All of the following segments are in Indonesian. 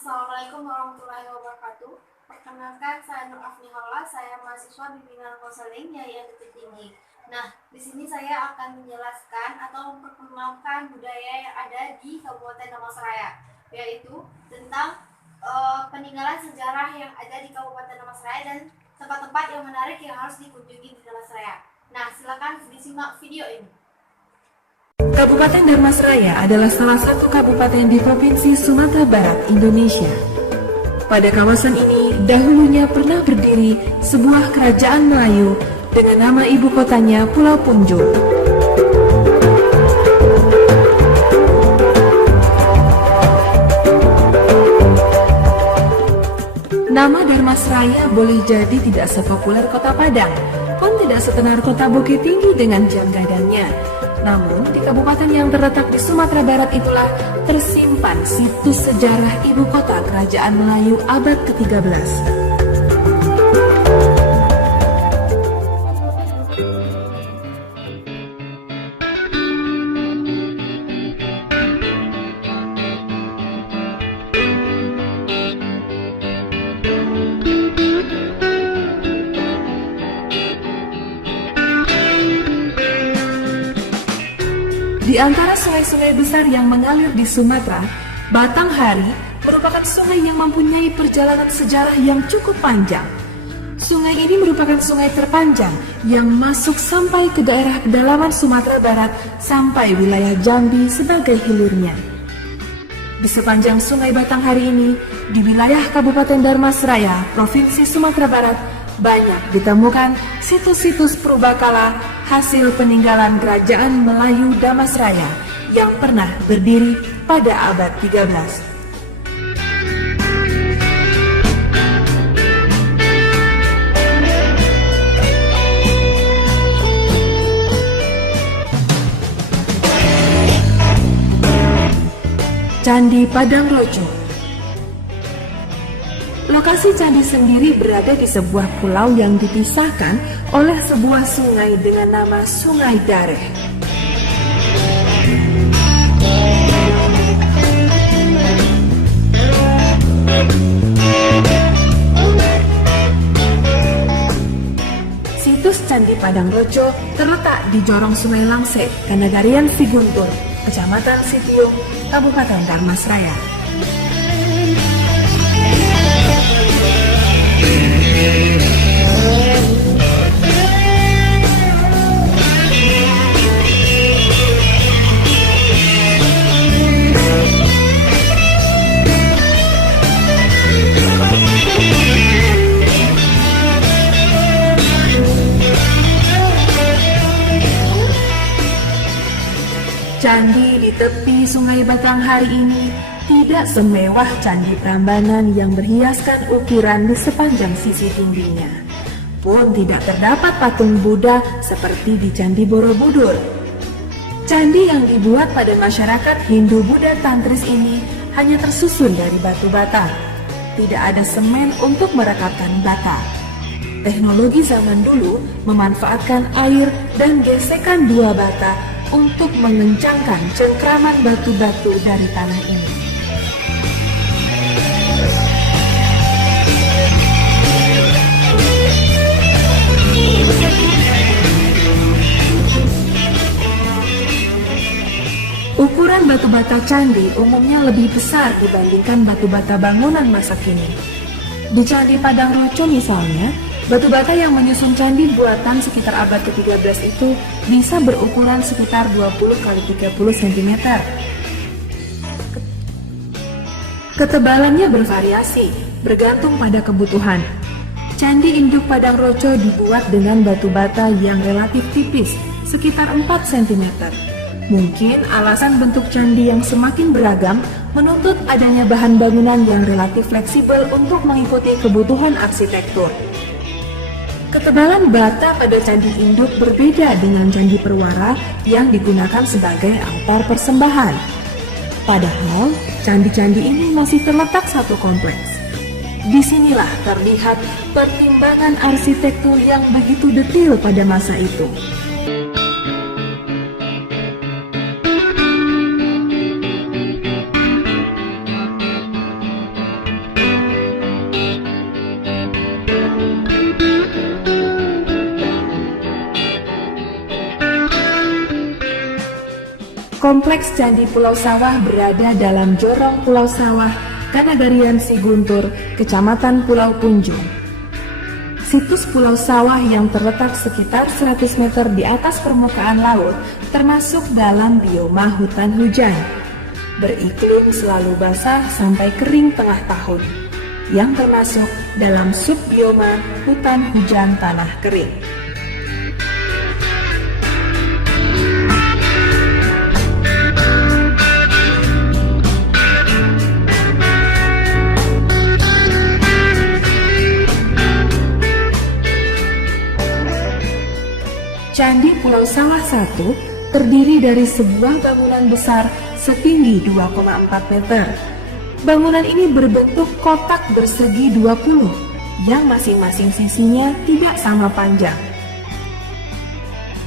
Assalamualaikum warahmatullahi wabarakatuh. Perkenalkan, saya Nur Afnihola, saya mahasiswa bimbingan konseling Yayan Bukit Tinggi. Nah, di sini saya akan menjelaskan atau memperkenalkan budaya yang ada di Kabupaten Damastraya, yaitu tentang peninggalan sejarah yang ada di Kabupaten Damastraya dan tempat-tempat yang menarik yang harus dikunjungi di Damastraya. Nah, silakan disimak video ini. Kabupaten Dharmasraya adalah salah satu kabupaten di Provinsi Sumatera Barat, Indonesia. Pada kawasan ini, dahulunya pernah berdiri sebuah kerajaan Melayu dengan nama ibu kotanya Pulau Punjul. Nama Dharmasraya boleh jadi tidak sepopuler kota Padang, pun tidak setenar kota Bukit Tinggi dengan jam gadangnya. Namun, di kabupaten yang terletak di Sumatera Barat itulah tersimpan situs sejarah ibu kota kerajaan Melayu abad ke-13. Di antara sungai-sungai besar yang mengalir di Sumatera, Batanghari merupakan sungai yang mempunyai perjalanan sejarah yang cukup panjang. Sungai ini merupakan sungai terpanjang yang masuk sampai ke daerah pedalaman Sumatera Barat sampai wilayah Jambi sebagai hilirnya. Di sepanjang sungai Batanghari ini, di wilayah Kabupaten Dharmasraya, Provinsi Sumatera Barat, banyak ditemukan situs-situs purbakala hasil peninggalan kerajaan Melayu Dharmasraya yang pernah berdiri pada abad 13. Candi Padanglojo. Lokasi candi sendiri berada di sebuah pulau yang dipisahkan oleh sebuah sungai dengan nama Sungai Dareh. Situs Candi Padanglojo terletak di Jorong Sungai Langse, Kanagarian Siguntur, Kecamatan Sitiung, Kabupaten Dharmasraya. Candi di tepi Sungai Batanghari ini tidak semewah Candi Prambanan yang berhiaskan ukiran di sepanjang sisi dindingnya. Pun tidak terdapat patung Buddha seperti di Candi Borobudur. Candi yang dibuat pada masyarakat Hindu-Buddha Tantris ini hanya tersusun dari batu bata. Tidak ada semen untuk merekatkan bata. Teknologi zaman dulu memanfaatkan air dan gesekan dua bata untuk mengencangkan cengkraman batu-batu dari tanah ini. Ukuran batu bata candi umumnya lebih besar dibandingkan batu bata bangunan masa kini. Di Candi Padanglojo misalnya, batu bata yang menyusun candi buatan sekitar abad ke-13 itu bisa berukuran sekitar 20 x 30 cm. Ketebalannya bervariasi, bergantung pada kebutuhan. Candi Induk Padanglojo dibuat dengan batu bata yang relatif tipis, sekitar 4 cm. Mungkin alasan bentuk candi yang semakin beragam menuntut adanya bahan bangunan yang relatif fleksibel untuk mengikuti kebutuhan arsitektur. Ketebalan bata pada Candi Induk berbeda dengan Candi Perwara yang digunakan sebagai altar persembahan. Padahal, candi-candi ini masih terletak satu kompleks. Disinilah terlihat pertimbangan arsitektur yang begitu detail pada masa itu. Kompleks Candi Pulau Sawah berada dalam Jorong Pulau Sawah, Kanagarian Siguntur, Kecamatan Pulau Punjung. Situs Pulau Sawah yang terletak sekitar 100 meter di atas permukaan laut termasuk dalam bioma hutan hujan. Beriklim selalu basah sampai kering tengah tahun, yang termasuk dalam subbioma hutan hujan tanah kering. Candi Pulau Sawah 1 terdiri dari sebuah bangunan besar setinggi 2,4 meter. Bangunan ini berbentuk kotak bersegi 20 yang masing-masing sisinya tidak sama panjang.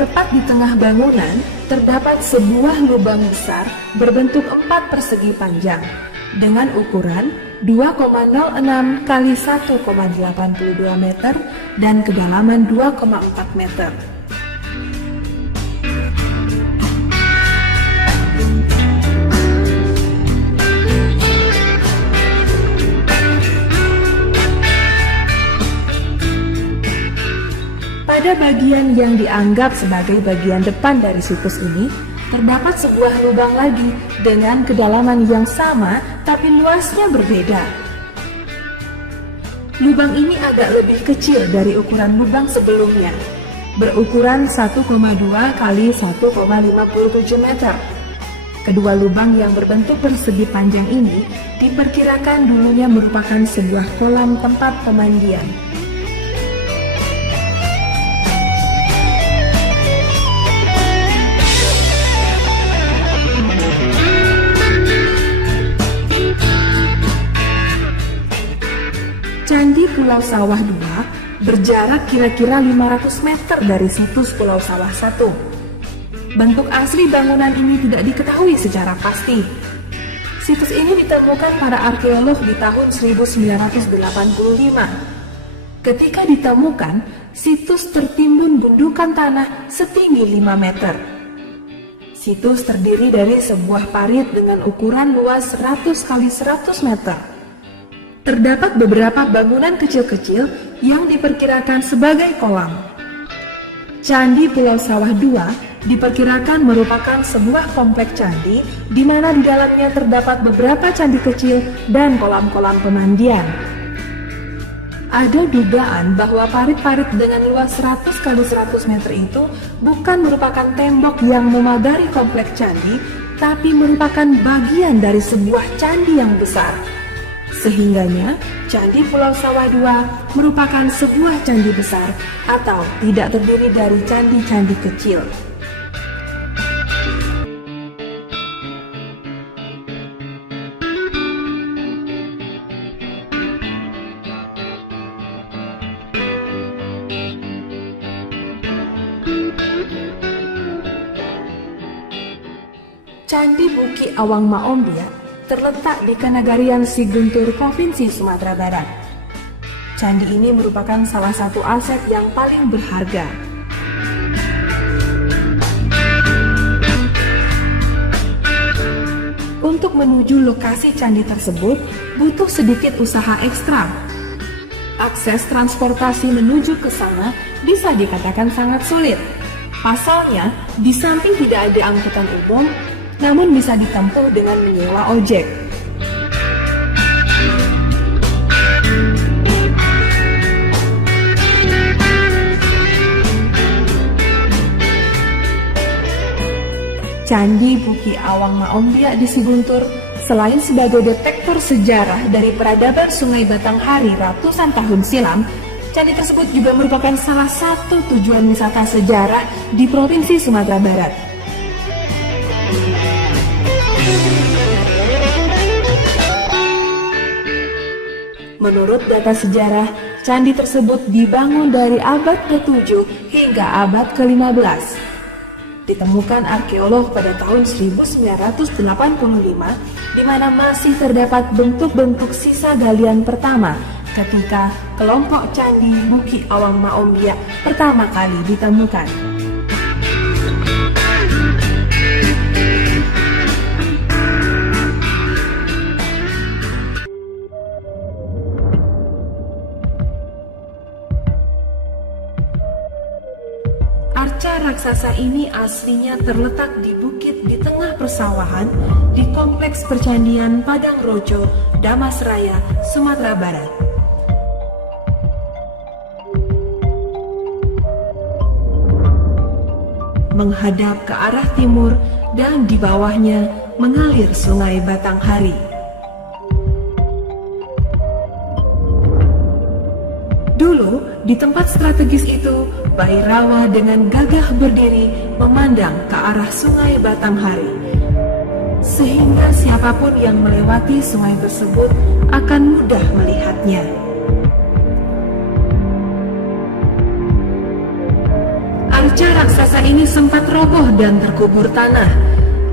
Tepat di tengah bangunan terdapat sebuah lubang besar berbentuk 4 persegi panjang dengan ukuran 2,06 kali 1,82 meter dan kedalaman 2,4 meter. Pada bagian yang dianggap sebagai bagian depan dari situs ini, terdapat sebuah lubang lagi dengan kedalaman yang sama tapi luasnya berbeda. Lubang ini agak lebih kecil dari ukuran lubang sebelumnya, berukuran 1,2 kali 1,57 meter. Kedua lubang yang berbentuk persegi panjang ini diperkirakan dulunya merupakan sebuah kolam tempat pemandian. Candi Pulau Sawah 2 berjarak kira-kira 500 meter dari situs Pulau Sawah 1. Bentuk asli bangunan ini tidak diketahui secara pasti. Situs ini ditemukan para arkeolog di tahun 1985. Ketika ditemukan, situs tertimbun gundukan tanah setinggi 5 meter. Situs terdiri dari sebuah parit dengan ukuran luas 100 kali 100 meter. Terdapat beberapa bangunan kecil-kecil yang diperkirakan sebagai kolam. Candi Pulau Sawah 2 diperkirakan merupakan sebuah kompleks candi di mana di dalamnya terdapat beberapa candi kecil dan kolam-kolam pemandian. Ada dugaan bahwa parit-parit dengan luas 100 kali 100 meter itu bukan merupakan tembok yang memagari kompleks candi, tapi merupakan bagian dari sebuah candi yang besar. Sehingganya, Candi Pulau Sawah 2 merupakan sebuah candi besar atau tidak terdiri dari candi-candi kecil. Candi Buki Awang Maombia terletak di Kanagarian Siguntur, Provinsi Sumatera Barat. Candi ini merupakan salah satu aset yang paling berharga. Untuk menuju lokasi candi tersebut, butuh sedikit usaha ekstra. Akses transportasi menuju ke sana bisa dikatakan sangat sulit. Pasalnya, di samping tidak ada angkutan umum, namun bisa ditempuh dengan menyewa ojek. Candi Buki Awang Maombia di Siguntur selain sebagai detektor sejarah dari peradaban Sungai Batanghari ratusan tahun silam, candi tersebut juga merupakan salah satu tujuan wisata sejarah di Provinsi Sumatera Barat. Menurut data sejarah, candi tersebut dibangun dari abad ke-7 hingga abad ke-15. Ditemukan arkeolog pada tahun 1985, di mana masih terdapat bentuk-bentuk sisa galian pertama ketika kelompok Candi Buki Awang Maombia pertama kali ditemukan. ini aslinya terletak di bukit di tengah persawahan di Kompleks Percandian Padang Rojo, Damasraya, Sumatera Barat. Menghadap ke arah timur dan di bawahnya mengalir Sungai Batanghari. Dulu, di tempat strategis itu, Bhairawa dengan gagah berdiri memandang ke arah Sungai Batanghari, sehingga siapapun yang melewati sungai tersebut akan mudah melihatnya. Arca raksasa ini sempat roboh dan terkubur tanah.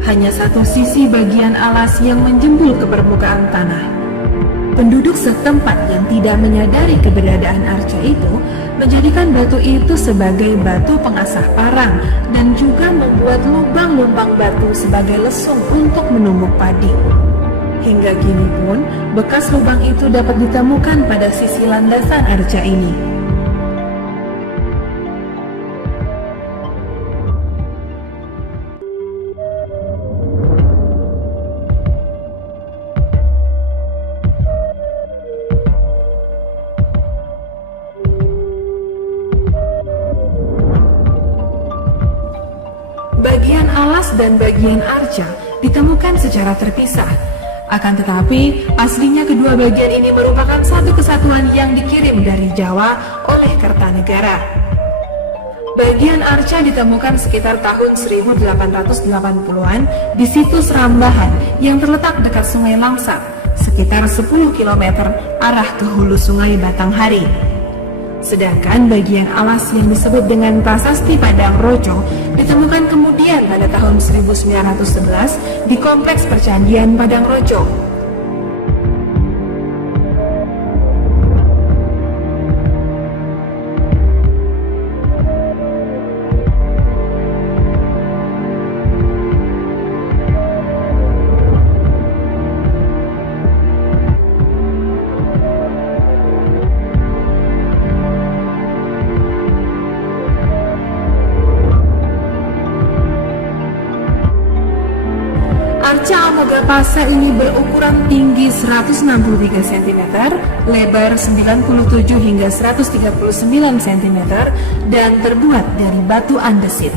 Hanya satu sisi bagian alas yang menjembul ke permukaan tanah. Penduduk setempat yang tidak menyadari keberadaan arca itu menjadikan batu itu sebagai batu pengasah parang dan juga membuat lubang-lubang batu sebagai lesung untuk menumbuk padi. Hingga kini pun, bekas lubang itu dapat ditemukan pada sisi landasan arca ini. Bagian alas dan bagian arca ditemukan secara terpisah. Akan tetapi, aslinya kedua bagian ini merupakan satu kesatuan yang dikirim dari Jawa oleh Kertanegara. Bagian arca ditemukan sekitar tahun 1880-an di situs Rambahan yang terletak dekat Sungai Lamsat, sekitar 10 km arah ke hulu Sungai Batanghari. Sedangkan bagian alas yang disebut dengan Prasasti Padang Rojo ditemukan kemudian pada tahun 1911 di Kompleks Percandian Padang Rojo. Arca Amogapasa ini berukuran tinggi 163 cm, lebar 97 hingga 139 cm, dan terbuat dari batu andesit.